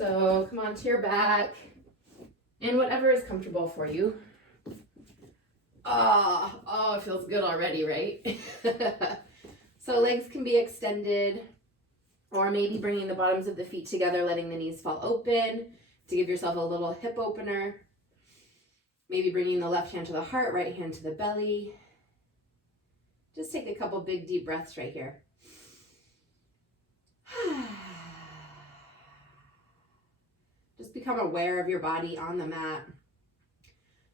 So come onto your back and whatever is comfortable for you. Oh, it feels good already, right? So legs can be extended, or maybe bringing the bottoms of the feet together, letting the knees fall open to give yourself a little hip opener. Maybe bringing the left hand to the heart, right hand to the belly. Just take a couple big deep breaths right here. Just become aware of your body on the mat.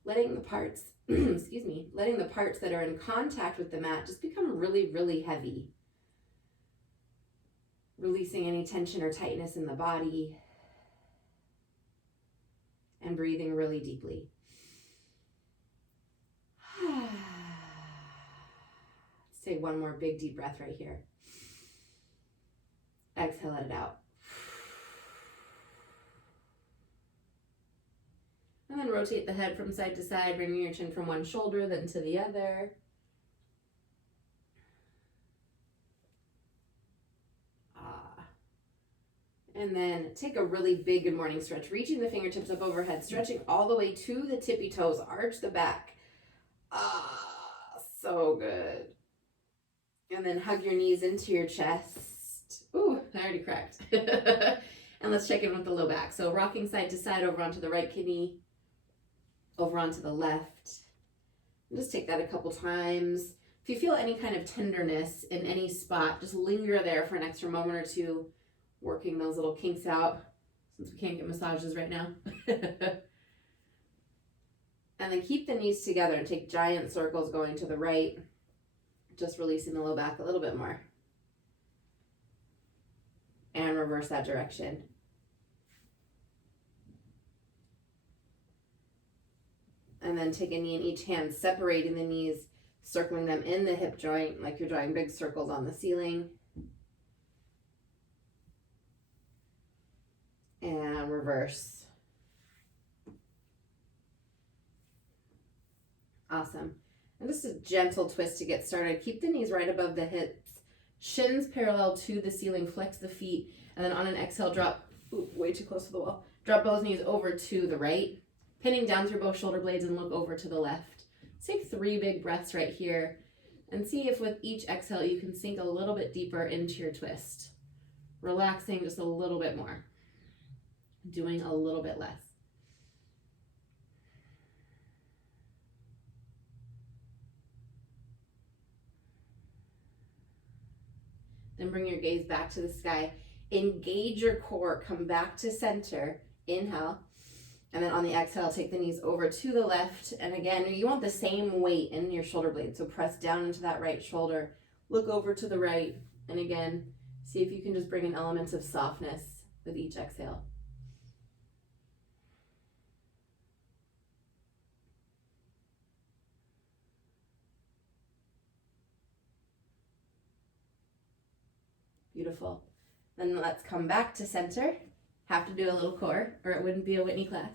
Letting the parts, letting the parts that are in contact with the mat just become really, really heavy. Releasing any tension or tightness in the body. And breathing really deeply. Let's take one more big deep breath right here. Exhale, let it out. And then rotate the head from side to side, bringing your chin from one shoulder, then to the other. And then take a really big good morning stretch, reaching the fingertips up overhead, stretching all the way to the tippy toes, arch the back. So good. And then hug your knees into your chest. Ooh, I already cracked. And let's check in with the low back. So rocking side to side over onto the right kidney, over onto the left. And just take that a couple times. If you feel any kind of tenderness in any spot, just linger there for an extra moment or two, working those little kinks out, since we can't get massages right now. And then keep the knees together and take giant circles going to the right, just releasing the low back a little bit more. And reverse that direction. And then take a knee in each hand, separating the knees, circling them in the hip joint like you're drawing big circles on the ceiling. And reverse. Awesome. And just a gentle twist to get started. Keep the knees right above the hips, shins parallel to the ceiling, flex the feet, and then on an exhale, drop, way too close to the wall. Drop both knees over to the right, pinning down through both shoulder blades and look over to the left. Take 3 big breaths right here and see if with each exhale you can sink a little bit deeper into your twist. Relaxing just a little bit more. Doing a little bit less. Then bring your gaze back to the sky. Engage your core, come back to center. Inhale. And then on the exhale, take the knees over to the left. And again, you want the same weight in your shoulder blade. So press down into that right shoulder. Look over to the right. And again, see if you can just bring an element of softness with each exhale. Beautiful. Then let's come back to center. Have to do a little core or it wouldn't be a Whitney class.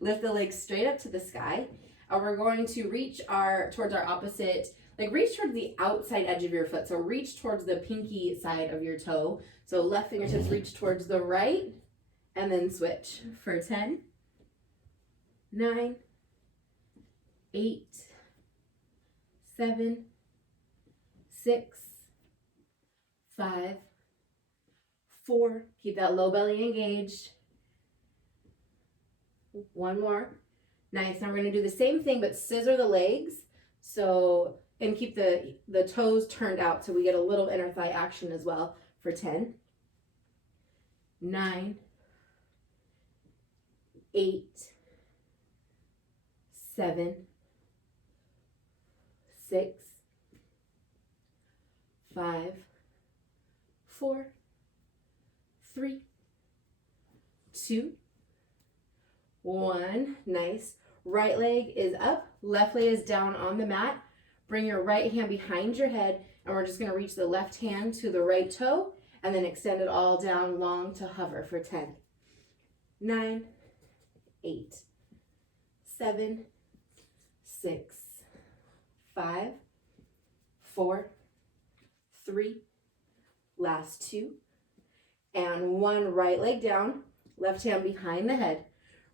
Lift the legs straight up to the sky. And we're going to reach towards our opposite, like reach towards the outside edge of your foot. So reach towards the pinky side of your toe. So left fingertips reach towards the right and then switch for 10, 9, 8, 7, 6, 5, 4. Keep that low belly engaged. 1 more. Nice. Now we're going to do the same thing, but scissor the legs. So, and keep the toes turned out so we get a little inner thigh action as well for 10, 9, 8, 7, 6, 5, 4, 3, 2, 1. Nice. Right leg is up, left leg is down on the mat. Bring your right hand behind your head, and we're just going to reach the left hand to the right toe, and then extend it all down long to hover for 10, 9, 8, 7, 6, 5, 4, 3, last 2, And 1, right leg down, left hand behind the head.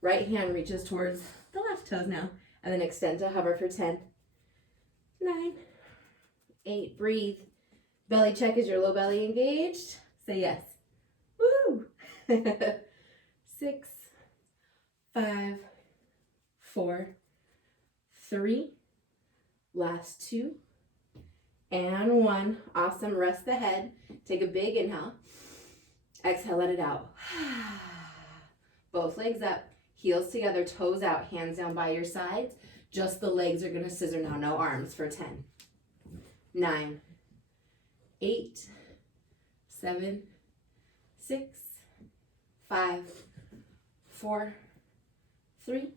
Right hand reaches towards the left toes now. And then extend to hover for 10, 9, 8, breathe. Belly check, is your low belly engaged? Say yes. Woo! 6, 5, 4, 3, last 2, and 1. Awesome. Rest the head. Take a big inhale. Exhale, let it out. Both legs up, heels together, toes out, hands down by your sides. Just the legs are going to scissor now, no arms, for 10, 9, 8, 7, 6, 5, 4, 3,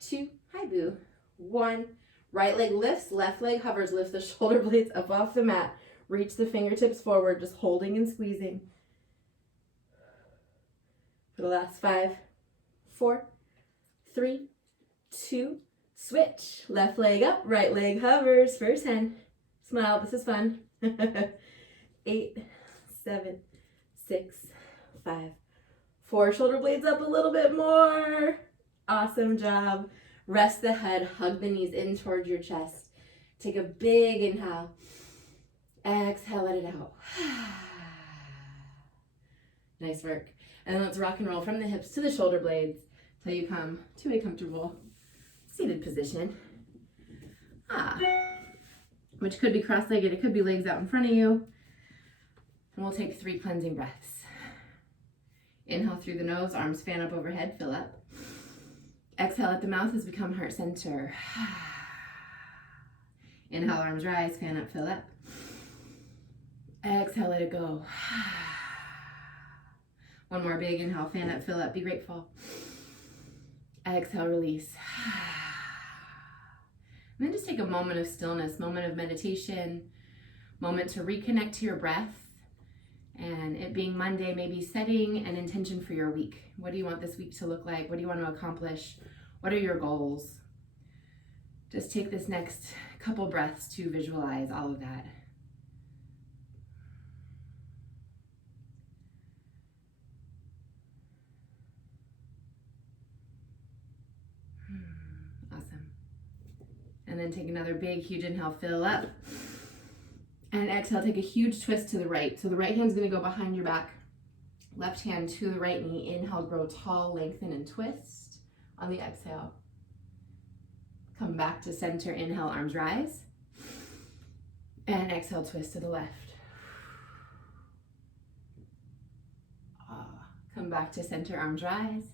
2, hi boo, 1. Right leg lifts, left leg hovers. Lift the shoulder blades up off the mat. Reach the fingertips forward, just holding and squeezing. For the last 5, 4, 3, 2, switch. Left leg up, right leg hovers for 10. Smile, this is fun. 8, 7, 6, 5, 4. Shoulder blades up a little bit more. Awesome job. Rest the head, hug the knees in towards your chest. Take a big inhale. Exhale, let it out. Nice work. And then let's rock and roll from the hips to the shoulder blades till you come to a comfortable seated position. Which could be cross-legged, it could be legs out in front of you. And we'll take 3 cleansing breaths. Inhale through the nose, arms fan up overhead, fill up. Exhale at the mouth as we come heart center. Inhale, arms rise, fan up, fill up. Exhale, let it go. 1 more big inhale, fan up, fill up, be grateful. Exhale, release. And then just take a moment of stillness, moment of meditation, moment to reconnect to your breath. And it being Monday, maybe setting an intention for your week. What do you want this week to look like? What do you want to accomplish? What are your goals? Just take this next couple breaths to visualize all of that. Awesome. And then take another big, huge inhale, fill up. And exhale, take a huge twist to the right. So the right hand's gonna go behind your back. Left hand to the right knee. Inhale, grow tall, lengthen, and twist. On the exhale, come back to center. Inhale, arms rise. And exhale, twist to the left. Come back to center, arms rise.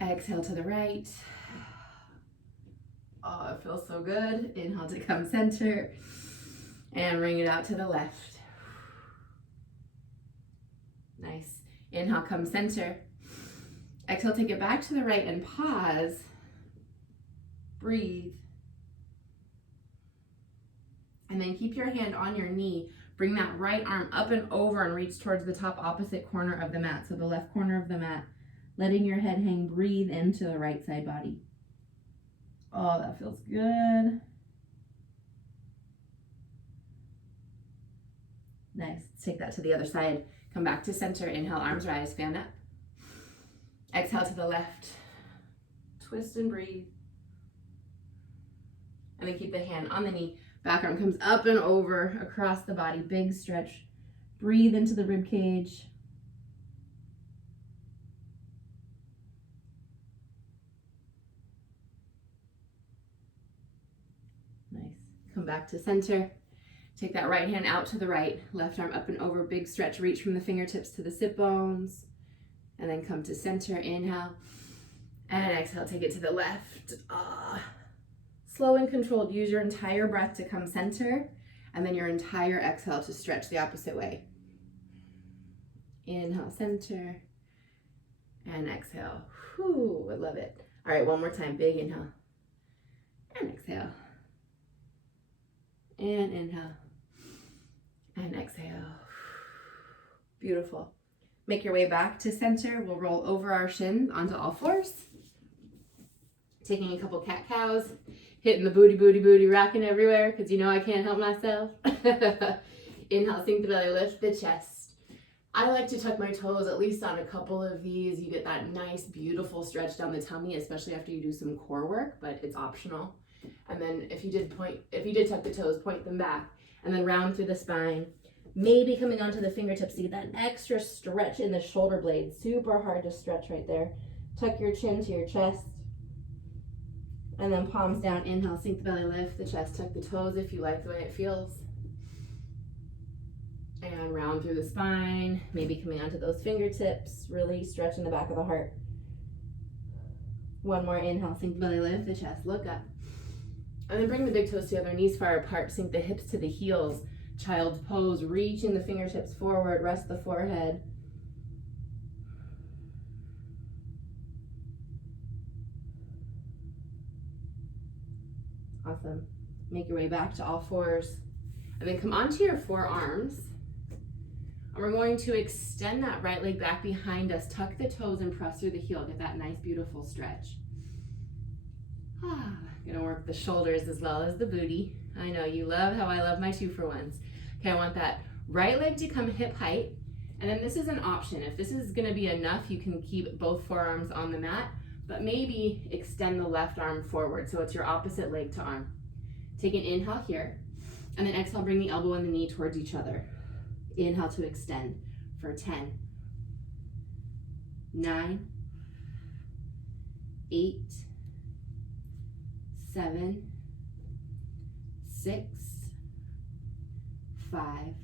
Exhale to the right. Oh, it feels so good. Inhale to come center. And bring it out to the left. Nice. Inhale, come center. Exhale, take it back to the right and pause. Breathe. And then keep your hand on your knee. Bring that right arm up and over and reach towards the top opposite corner of the mat. So the left corner of the mat. Letting your head hang. Breathe into the right side body. Oh, that feels good. Nice. Let's take that to the other side. Come back to center. Inhale, arms rise, fan up. Exhale to the left. Twist and breathe. And then keep the hand on the knee. Back arm comes up and over across the body. Big stretch. Breathe into the rib cage. Nice. Come back to center. Take that right hand out to the right. Left arm up and over. Big stretch. Reach from the fingertips to the sit bones. And then come to center. Inhale. And exhale. Take it to the left. Slow and controlled. Use your entire breath to come center. And then your entire exhale to stretch the opposite way. Inhale, center. And exhale. Whew, I love it. All right, one more time. Big inhale. And exhale. And inhale. And exhale. Beautiful. Make your way back to center. We'll roll over our shins onto all fours. Taking a couple cat cows. Hitting the booty, booty, booty, rocking everywhere because you know I can't help myself. Inhale, sink the belly, lift the chest. I like to tuck my toes at least on a couple of these. You get that nice, beautiful stretch down the tummy, especially after you do some core work, but it's optional. And then if you did tuck the toes, point them back, and then round through the spine. Maybe coming onto the fingertips to get that extra stretch in the shoulder blades. Super hard to stretch right there. Tuck your chin to your chest. And then palms down, inhale, sink the belly, lift the chest, tuck the toes if you like the way it feels. And round through the spine, maybe coming onto those fingertips, really stretching the back of the heart. One more inhale, sink the belly, lift the chest, look up. And then bring the big toes together, knees far apart, sink the hips to the heels. Child's pose, reaching the fingertips forward, rest the forehead. Awesome. Make your way back to all fours. And then come onto your forearms. And we're going to extend that right leg back behind us, tuck the toes and press through the heel. Get that nice, beautiful stretch. Gonna work the shoulders as well as the booty. I know you love how I love my 2-for-1s. Okay, I want that right leg to come hip height. And then this is an option. If this is gonna be enough, you can keep both forearms on the mat, but maybe extend the left arm forward. So it's your opposite leg to arm. Take an inhale here, and then exhale, bring the elbow and the knee towards each other. Inhale to extend for 10, 9, 8, 7, 6, 5,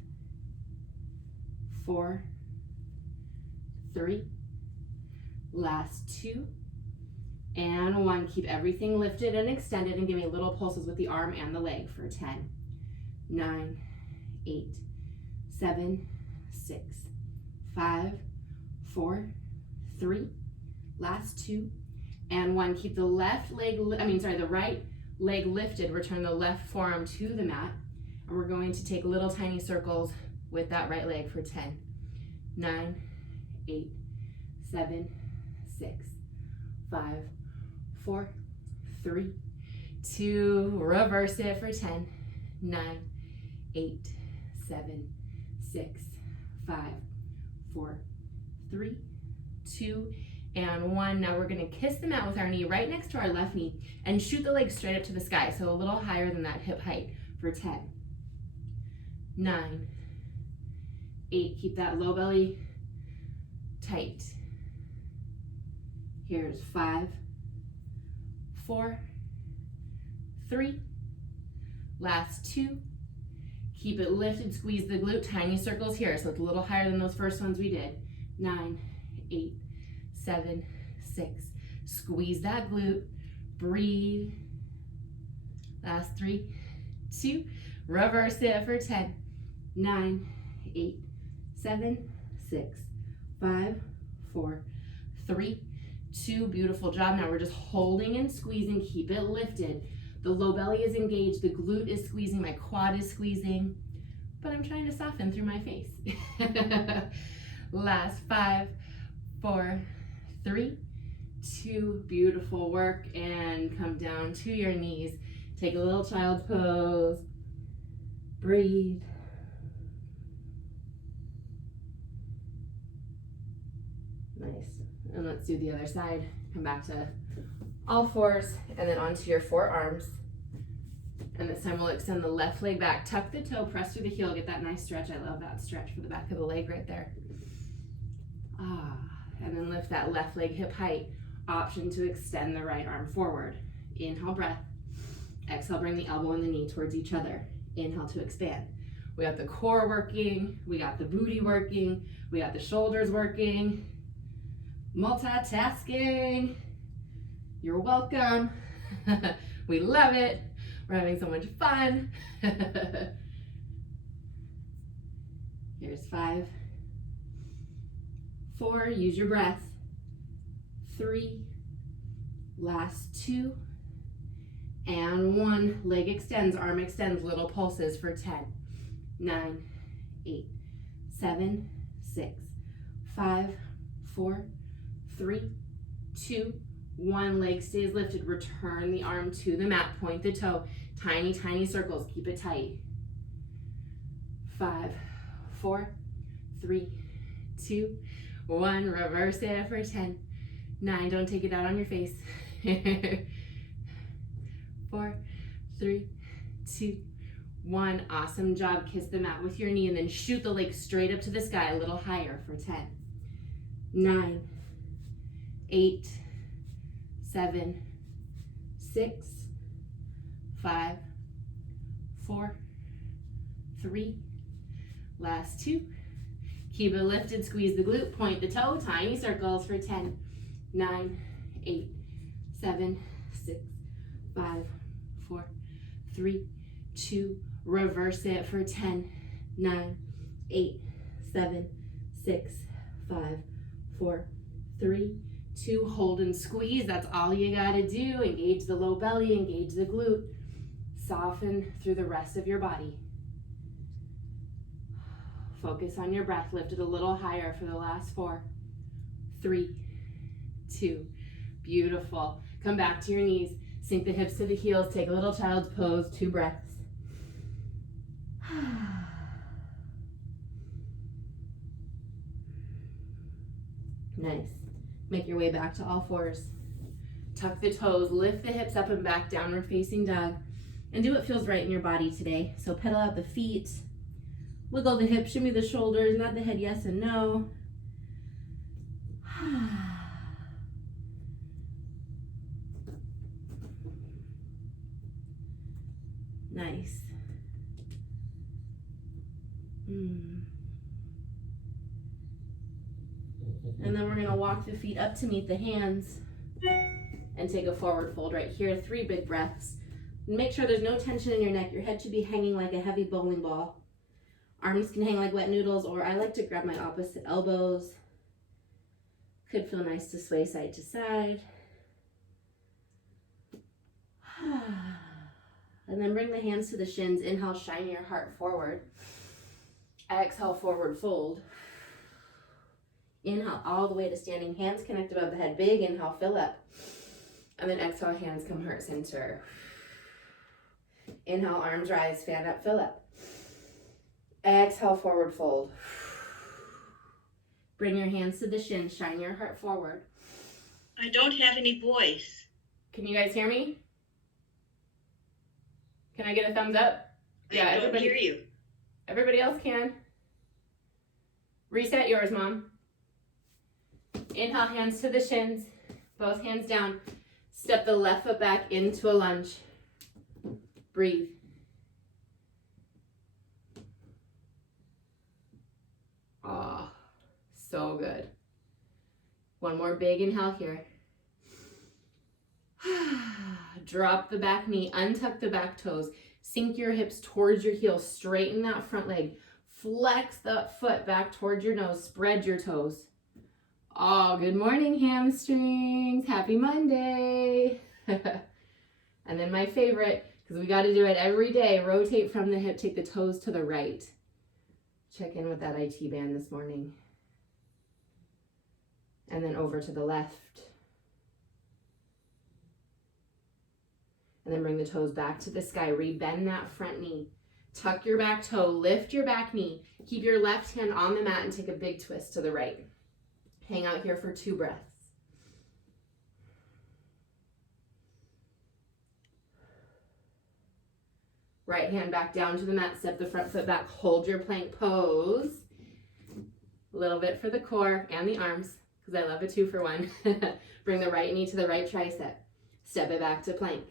4, 3, last 2, and 1. Keep everything lifted and extended, and give me little pulses with the arm and the leg for 10, 9, 8, 7, 6, 5, 4, 3, last 2, and 1. Keep the the right leg lifted. Return the left forearm to the mat, and we're going to take little tiny circles with that right leg for 10, 9, 8, 7, 6, 5, 4, 3, 2, reverse it for 10, 9, 8, 7, 6, 5, 4, 3, 2, and 1. Now we're gonna kiss the mat with our knee right next to our left knee and shoot the leg straight up to the sky, so a little higher than that hip height for 10, 9, 8, keep that low belly tight. Here's 5, 4, 3, last 2, keep it lifted, squeeze the glute, tiny circles here, so it's a little higher than those first ones we did. 9, 8, 7, 6, squeeze that glute, breathe. Last 3, 2, reverse it for 10, 9, 8, 7, 6, 5, 4, 3, 2, beautiful job. Now we're just holding and squeezing, keep it lifted. The low belly is engaged, the glute is squeezing, my quad is squeezing, but I'm trying to soften through my face. Last 5, 4, 3, 2, beautiful work, and come down to your knees. Take a little child's pose, breathe. Nice, and let's do the other side. Come back to all fours, and then onto your forearms. And this time we'll extend the left leg back, tuck the toe, press through the heel, get that nice stretch. I love that stretch for the back of the leg right there. And then lift that left leg hip height. Option to extend the right arm forward. Inhale, breath. Exhale, bring the elbow and the knee towards each other. Inhale to expand. We got the core working, we got the booty working, we got the shoulders working. Multitasking. You're welcome. We love it. We're having so much fun. Here's 5, 4, use your breath. 3, last 2, and 1. Leg extends, arm extends, little pulses for 10, 9, 8, 7, 6, 5, 4, 3, 2, 1. Leg stays lifted. Return the arm to the mat. Point the toe. Tiny, tiny circles. Keep it tight. 5, 4, 3, 2, 1. Reverse it for 10, 9. Don't take it out on your face. 4, 3, 2, 1. Awesome job. Kiss the mat with your knee and then shoot the leg straight up to the sky, a little higher for 10, 9, 8, 7, 6, 5, 4, 3. Last 2. Keep it lifted. Squeeze the glute. Point the toe. Tiny circles for 10, 9, 8, 7, 6, 5, 4, 3, 2. Reverse it for 10, 9, 8, 7, 6, 5, 4, 3, 2. Hold and squeeze. That's all you gotta do. Engage the low belly, engage the glute. Soften through the rest of your body. Focus on your breath. Lift it a little higher for the last 4, 3, 2. Beautiful. Come back to your knees. Sink the hips to the heels. Take a little child's pose. 2 breaths. Nice. Make your way back to all fours. Tuck the toes, lift the hips up and back, downward facing dog, and do what feels right in your body today. So pedal out the feet, wiggle the hips, shimmy the shoulders, nod the head yes and no. Nice. And then we're going to walk the feet up to meet the hands and take a forward fold right here. 3 big breaths. Make sure there's no tension in your neck. Your head should be hanging like a heavy bowling ball. Arms can hang like wet noodles, or I like to grab my opposite elbows. Could feel nice to sway side to side. And then bring the hands to the shins. Inhale, shine your heart forward. Exhale, forward fold. Inhale all the way to standing, hands connect above the head. Big inhale, fill up. And then exhale, hands come heart center. Inhale, arms rise, fan up, fill up. Exhale, forward fold. Bring your hands to the shins, shine your heart forward. I don't have any voice. Can you guys hear me? Can I get a thumbs up? Yeah, I don't hear you. Everybody else can. Reset yours, Mom. Inhale, hands to the shins, both hands down. Step the left foot back into a lunge. Breathe. Oh, so good. One more big inhale here. Drop the back knee, untuck the back toes, sink your hips towards your heels, straighten that front leg, flex that foot back towards your nose, spread your toes. Oh, good morning, hamstrings. Happy Monday. And then my favorite, because we got to do it every day, rotate from the hip, take the toes to the right. Check in with that IT band this morning. And then over to the left. And then bring the toes back to the sky. Rebend that front knee. Tuck your back toe, lift your back knee. Keep your left hand on the mat and take a big twist to the right. Hang out here for 2 breaths. Right hand back down to the mat, step the front foot back, hold your plank pose. A little bit for the core and the arms, because I love a 2 for 1. Bring the right knee to the right tricep. Step it back to plank.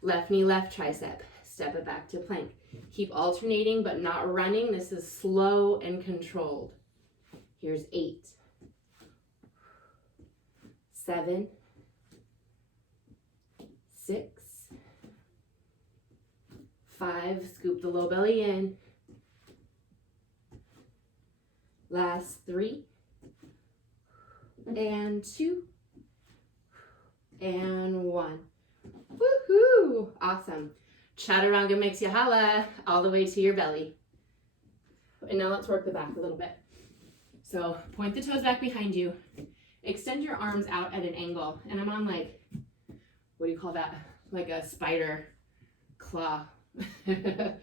Left knee, left tricep. Step it back to plank. Keep alternating but not running. This is slow and controlled. Here's 8. 7, 6, 5, scoop the low belly in. Last 3, and 2, and 1. Woohoo! Awesome. Chaturanga makes you holla all the way to your belly. And now let's work the back a little bit. So point the toes back behind you. Extend your arms out at an angle, and I'm on like, what do you call that? Like a spider claw. Then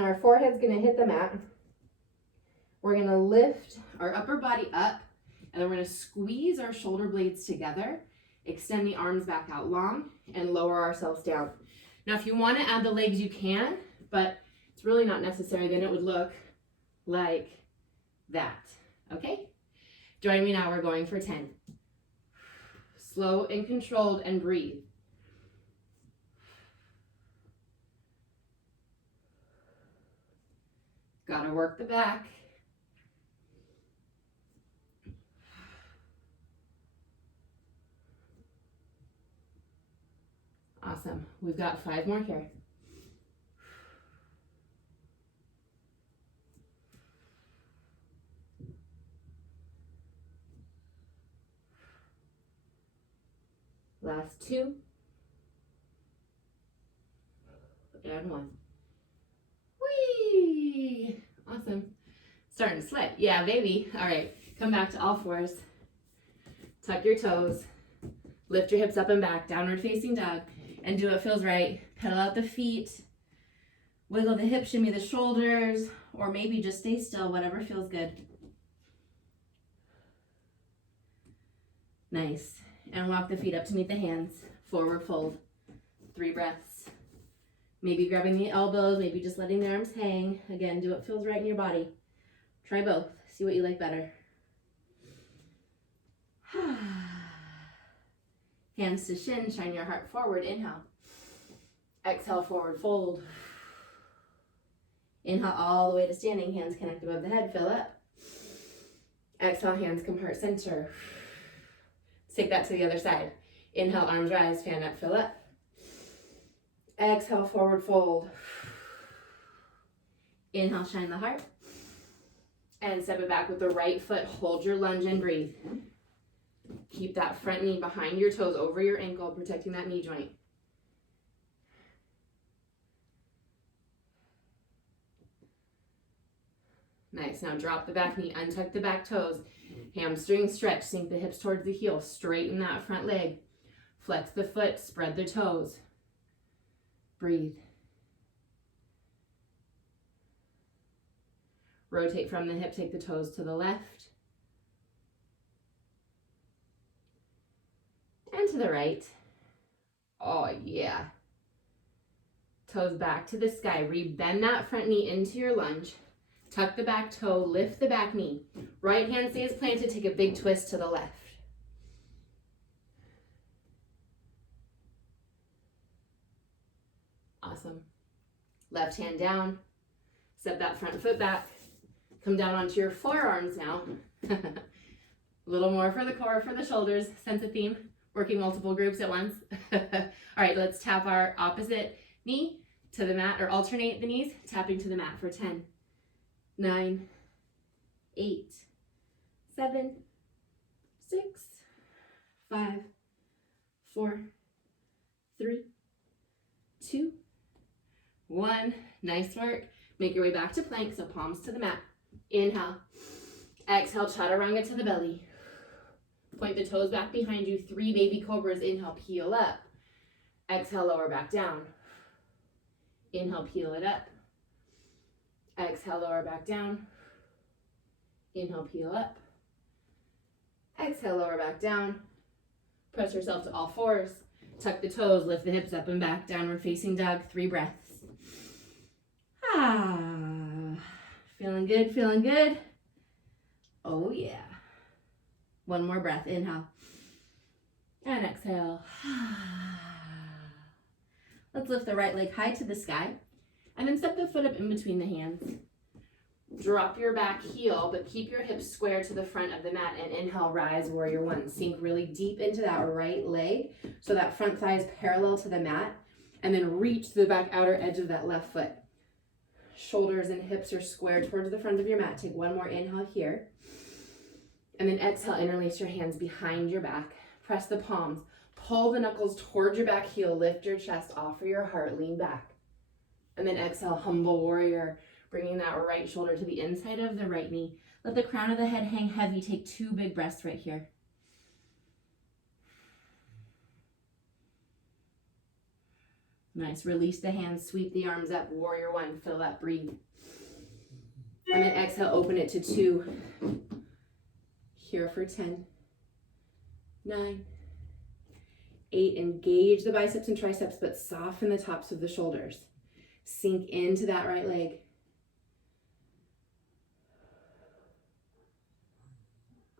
our forehead's gonna hit the mat. We're gonna lift our upper body up, and then we're gonna squeeze our shoulder blades together, extend the arms back out long, and lower ourselves down. Now, if you wanna add the legs, you can, but it's really not necessary. Then it would look like that, okay? Join me now, we're going for 10. Slow and controlled, and breathe. Gotta work the back. Awesome. We've got 5 more here. Last 2. And 1. Whee! Awesome. Starting to sweat. Yeah, baby. All right. Come back to all fours. Tuck your toes. Lift your hips up and back. Downward facing dog. And do what feels right. Pedal out the feet. Wiggle the hips, shimmy the shoulders. Or maybe just stay still. Whatever feels good. Nice. And walk the feet up to meet the hands. Forward fold. 3 breaths. Maybe grabbing the elbows, maybe just letting the arms hang. Again, do what feels right in your body. Try both. See what you like better. Hands to shin, shine your heart forward. Inhale. Exhale, forward fold. Inhale all the way to standing. Hands connect above the head. Fill up. Exhale, hands come heart center. Take that to the other side. Inhale, arms rise, fan up, fill up. Exhale, forward fold. Inhale, shine the heart. And step it back with the right foot. Hold your lunge and breathe. Keep that front knee behind your toes over your ankle, protecting that knee joint. Nice. Now drop the back knee, untuck the back toes. Hamstring stretch, sink the hips towards the heel. Straighten that front leg. Flex the foot, spread the toes. Breathe. Rotate from the hip, take the toes to the left. And to the right. Oh yeah. Toes back to the sky. Re-bend that front knee into your lunge. Tuck the back toe, lift the back knee. Right hand stays planted, take a big twist to the left. Awesome. Left hand down. Step that front foot back. Come down onto your forearms now. A little more for the core, for the shoulders. Sense a theme. Working multiple groups at once. All right, let's tap our opposite knee to the mat, or alternate the knees, tapping to the mat for 10, 9, 8, 7, 6, 5, 4, 3, 2, 1. Nice work. Make your way back to plank, so palms to the mat. Inhale. Exhale, chaturanga to the belly. Point the toes back behind you. 3 baby cobras. Inhale, peel up. Exhale, lower back down. Inhale, peel it up. Exhale, lower back down. Inhale, peel up. Exhale, lower back down. Press yourself to all fours. Tuck the toes, lift the hips up and back. Downward facing dog. 3 breaths. Feeling good, feeling good. Oh yeah. 1 more breath. Inhale. And exhale. Let's lift the right leg high to the sky. And then step the foot up in between the hands. Drop your back heel, but keep your hips square to the front of the mat. And inhale, rise, warrior 1. Sink really deep into that right leg so that front thigh is parallel to the mat. And then reach to the back outer edge of that left foot. Shoulders and hips are squared towards the front of your mat. Take 1 more inhale here. And then exhale, interlace your hands behind your back. Press the palms. Pull the knuckles towards your back heel. Lift your chest, offer your heart, lean back. And then exhale, humble warrior. Bringing that right shoulder to the inside of the right knee. Let the crown of the head hang heavy. Take 2 big breaths right here. Nice. Release the hands, sweep the arms up. Warrior 1, fill up, breathe. And then exhale, open it to 2. Here for 10, 9, 8. Engage the biceps and triceps, but soften the tops of the shoulders. Sink into that right leg.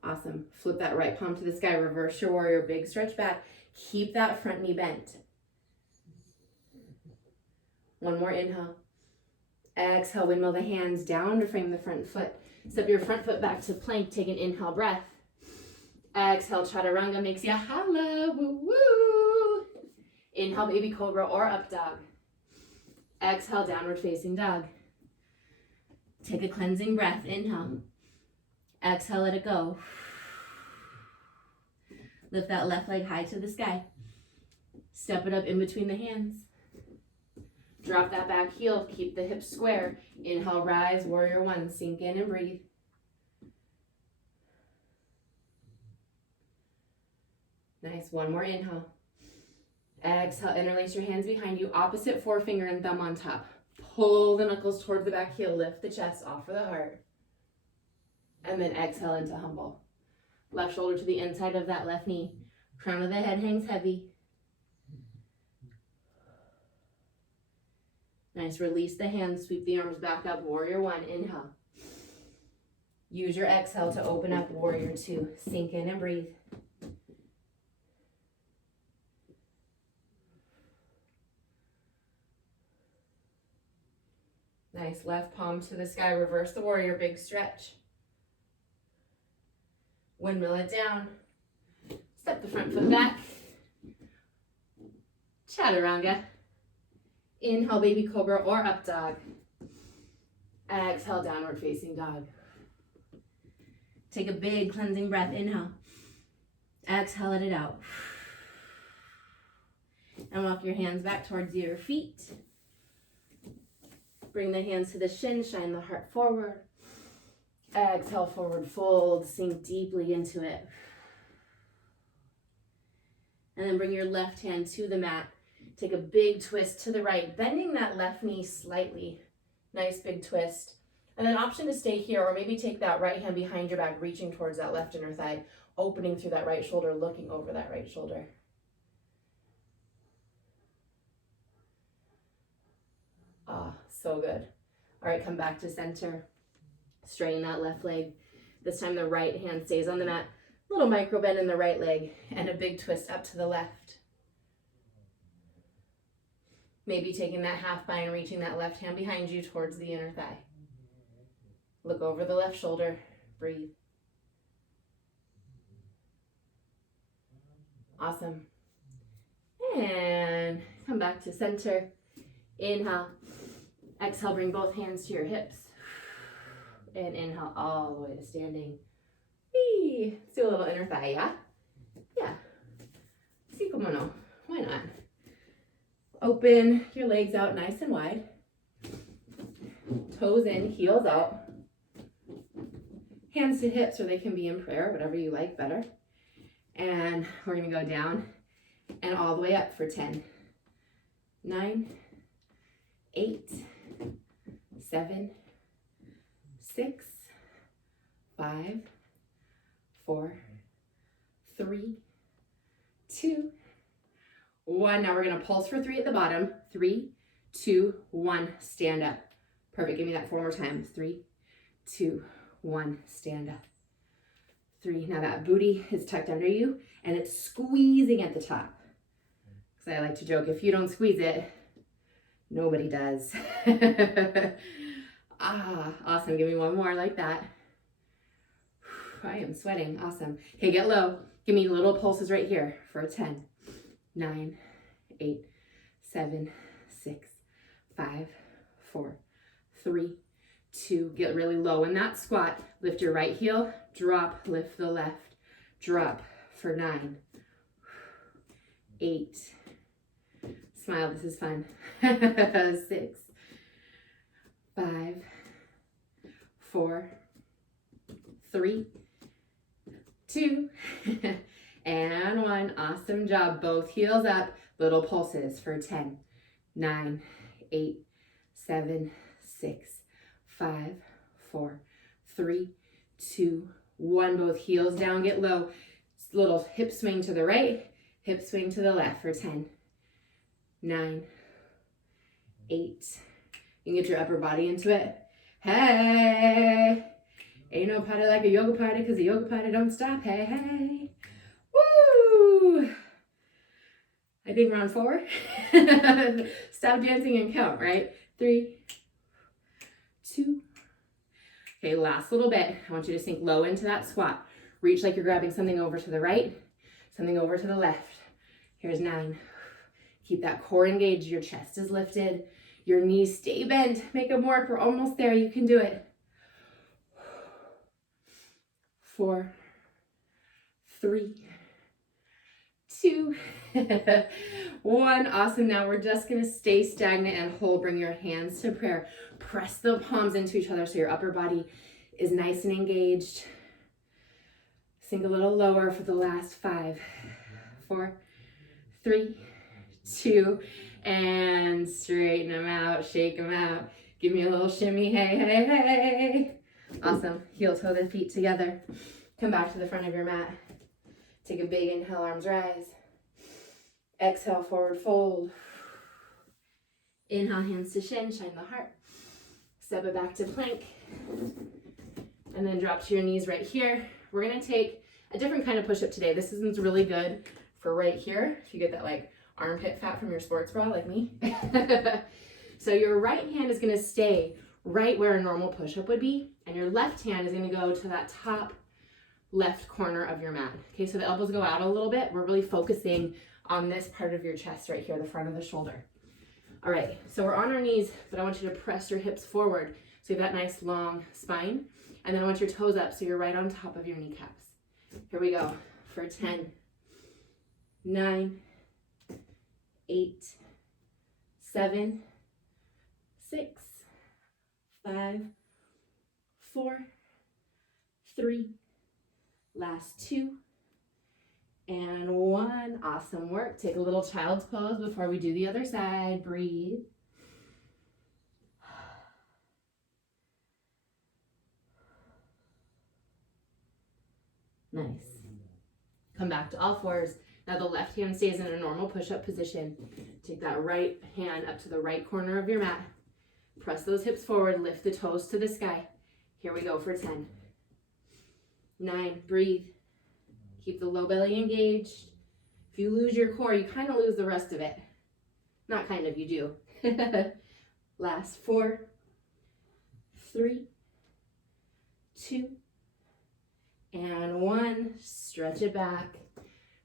Awesome. Flip that right palm to the sky. Reverse your warrior. Big stretch back. Keep that front knee bent. One more inhale. Exhale, windmill the hands down to frame the front foot. Step your front foot back to plank. Take an inhale breath. Exhale, chaturanga makes you holla. Woo woo. Inhale, baby cobra or up dog. Exhale, downward facing dog. Take a cleansing breath. Inhale. Exhale, let it go. Lift that left leg high to the sky. Step it up in between the hands. Drop that back heel. Keep the hips square. Inhale, rise, warrior 1. Sink in and breathe. Nice. One more inhale. Exhale, interlace your hands behind you. Opposite forefinger and thumb on top. Pull the knuckles towards the back heel. Lift the chest, offer the heart. And then exhale into humble. Left shoulder to the inside of that left knee. Crown of the head hangs heavy. Nice. Release the hands. Sweep the arms back up. Warrior 1. Inhale. Use your exhale to open up. Warrior 2. Sink in and breathe. Nice. Left palm to the sky. Reverse the warrior. Big stretch. Windmill it down. Step the front foot back. Chaturanga. Inhale, baby cobra or up dog. Exhale, downward facing dog. Take a big cleansing breath. Inhale. Exhale, let it out. And walk your hands back towards your feet. Bring the hands to the shin, shine the heart forward. Exhale, forward fold, sink deeply into it. And then bring your left hand to the mat. Take a big twist to the right, bending that left knee slightly. Nice big twist. And then option to stay here, or maybe take that right hand behind your back, reaching towards that left inner thigh, opening through that right shoulder, looking over that right shoulder. Ah, so good. All right, come back to center. Straighten that left leg. This time the right hand stays on the mat. Little micro bend in the right leg and a big twist up to the left. Maybe taking that half bind, reaching that left hand behind you towards the inner thigh. Look over the left shoulder. Breathe. Awesome. And come back to center. Inhale. Exhale, bring both hands to your hips. And inhale all the way to standing. Whee! Let's do a little inner thigh, yeah? Yeah. Sí, como no. Why not? Open your legs out nice and wide. Toes in, heels out. Hands to hips, or they can be in prayer, whatever you like better. And we're going to go down and all the way up for 10, 9, 8, 7, 6, 5, 4, 3, 2, 1. Now we're going to pulse for 3 at the bottom. 3, 2, 1. Stand up. Perfect. Give me that 4 more times. 3, 2, 1. Stand up. 3. Now that booty is tucked under you and it's squeezing at the top. Because I like to joke, if you don't squeeze it, nobody does. Awesome. Give me 1 more like that. I am sweating. Awesome. Okay, get low. Give me little pulses right here for a 10, 9, 8, 7, 6, 5, 4, 3, 2. Get really low in that squat. Lift your right heel, drop, lift the left, drop for 9, 8. Smile, this is fun. 6, 5, 4, 3, 2, and 1. Awesome job. Both heels up. Little pulses for 10, 9, 8, 7, 6, 5, 4, 3, 2, 1. Both heels down, get low. Little hip swing to the right, hip swing to the left for 10, 9, 8. You can get your upper body into it. Hey, ain't no party like a yoga party because the yoga party don't stop. Hey, hey. Woo! I think we're on 4. Stop dancing and count, right? 3, 2. Okay, last little bit. I want you to sink low into that squat. Reach like you're grabbing something over to the right, something over to the left. Here's 9. Keep that core engaged. Your chest is lifted. Your knees stay bent. Make them work. We're almost there. You can do it. 4, 3, 2, 1. Awesome. Now we're just going to stay stagnant and hold. Bring your hands to prayer. Press the palms into each other so your upper body is nice and engaged. Sink a little lower for the last 5, 4, 3, 2, and straighten them out, shake them out. Give me a little shimmy, hey, hey, hey. Awesome. Heel toe the feet together. Come back to the front of your mat. Take a big inhale, arms rise. Exhale, forward fold. Inhale, hands to shin, shine the heart. Step it back to plank. And then drop to your knees right here. We're gonna take a different kind of push-up today. This isn't really good for right here. If you get that like armpit fat from your sports bra like me. So your right hand is gonna stay right where a normal push-up would be. And your left hand is gonna go to that top left corner of your mat. Okay, so the elbows go out a little bit. We're really focusing on this part of your chest right here, the front of the shoulder. All right, so we're on our knees, but I want you to press your hips forward so you have that nice long spine. And then I want your toes up so you're right on top of your kneecaps. Here we go for 10, 9, 8, 7, 6, 5, 4, 3, last 2, and 1. Awesome work. Take a little child's pose before we do the other side. Breathe. Nice. Come back to all fours. Now the left hand stays in a normal push-up position. Take that right hand up to the right corner of your mat. Press those hips forward. Lift the toes to the sky. Here we go for 10. 9. Breathe. Keep the low belly engaged. If you lose your core, you kind of lose the rest of it. Not kind of, you do. Last 4, 3, 2, and 1. Stretch it back.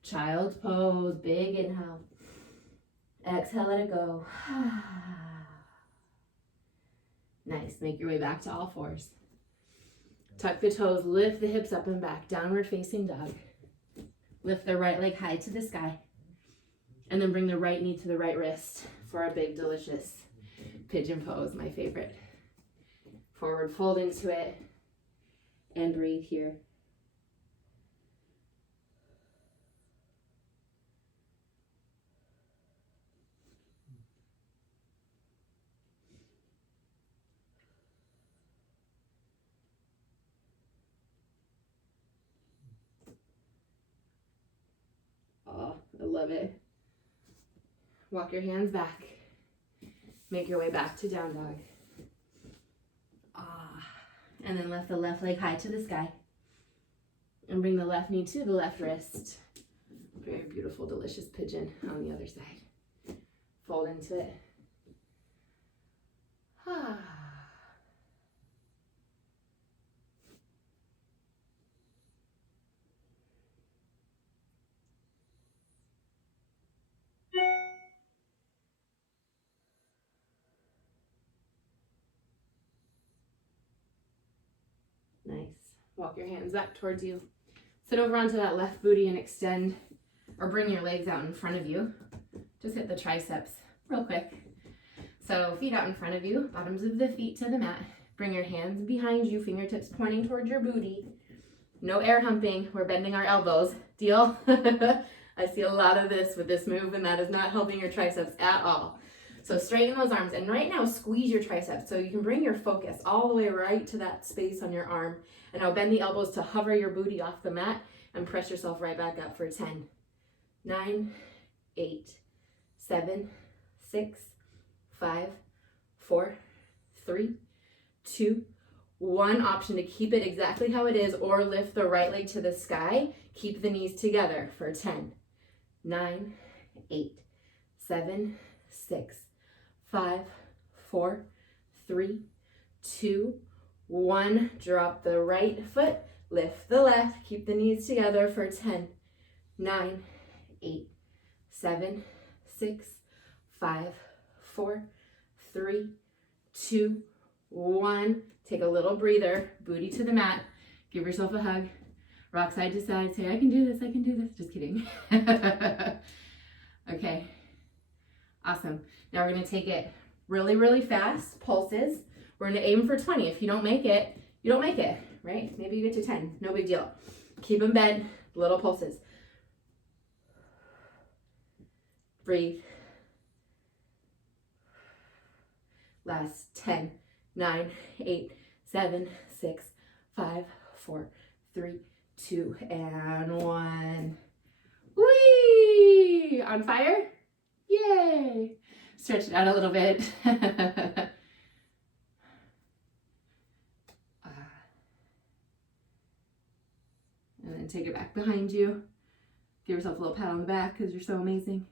Child's pose. Big inhale. Exhale, let it go. Nice. Make your way back to all fours. Tuck the toes. Lift the hips up and back. Downward facing dog. Lift the right leg high to the sky. And then bring the right knee to the right wrist for a big, delicious pigeon pose, my favorite. Forward fold into it. And breathe here. Oh, I love it. Walk your hands back. Make your way back to down dog. And then lift the left leg high to the sky. And bring the left knee to the left wrist. Very beautiful, delicious pigeon on the other side. Fold into it. Nice. Walk your hands back towards you. Sit over onto that left booty and extend, or bring your legs out in front of you. Just hit the triceps real quick. So feet out in front of you, bottoms of the feet to the mat. Bring your hands behind you, fingertips pointing towards your booty. No air humping, we're bending our elbows. Deal? I see a lot of this with this move, and that is not helping your triceps at all. So straighten those arms, and right now squeeze your triceps so you can bring your focus all the way right to that space on your arm. And now bend the elbows to hover your booty off the mat and press yourself right back up for 10, 9, 8, 7, 6, 5, 4, 3, 2, 1. Option to keep it exactly how it is or lift the right leg to the sky. Keep the knees together for 10, 9, 8, 7, 6, 5, 4, 3, 2, 1. Drop the right foot, lift the left, keep the knees together for 10, 9, 8, 7, 6, 5, 4, 3, 2, 1. Take a little breather, booty to the mat, give yourself a hug, rock side to side, say, I can do this, I can do this. Just kidding. Okay, awesome. Now we're gonna take it really, really fast, pulses. We're gonna aim for 20. If you don't make it, you don't make it, right? Maybe you get to 10, no big deal. Keep them bent, little pulses. Breathe. Last 10, 9, 8, 7, 6, 5, 4, 3, 2, and 1. Whee! On fire? Yay! Stretch it out a little bit. And then take it back behind you. Give yourself a little pat on the back because you're so amazing.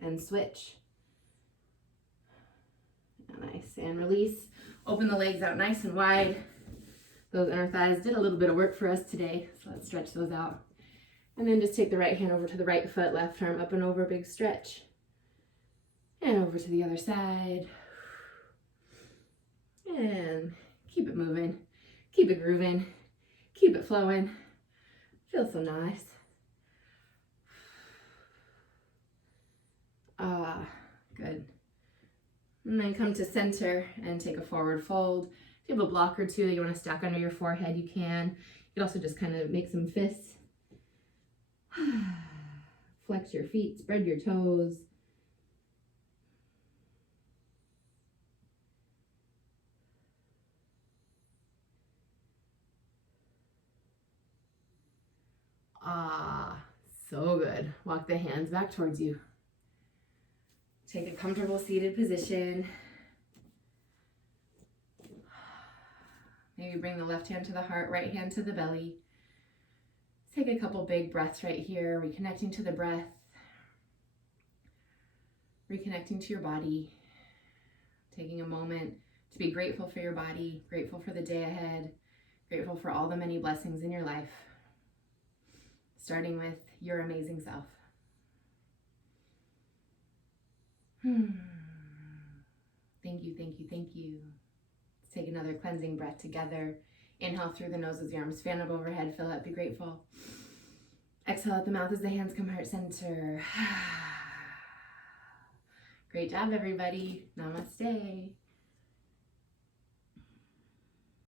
And switch. Nice, and release. Open the legs out nice and wide. Those inner thighs did a little bit of work for us today, so let's stretch those out. And then just take the right hand over to the right foot, left arm up and over, big stretch. And over to the other side. And keep it moving, keep it grooving, keep it flowing. Feels so nice. Good. And then come to center and take a forward fold. If you have a block or two that you want to stack under your forehead, you can. You can also just kind of make some fists. Flex your feet, spread your toes. So good. Walk the hands back towards you. Take a comfortable seated position. Maybe bring the left hand to the heart, right hand to the belly. Take a couple big breaths right here, reconnecting to the breath, reconnecting to your body, taking a moment to be grateful for your body, grateful for the day ahead, grateful for all the many blessings in your life, starting with your amazing self. Thank you, thank you, thank you. Let's take another cleansing breath together. Inhale through the nose as your arms fan up overhead. Fill up, be grateful. Exhale out the mouth as the hands come heart center. Great job, everybody. Namaste.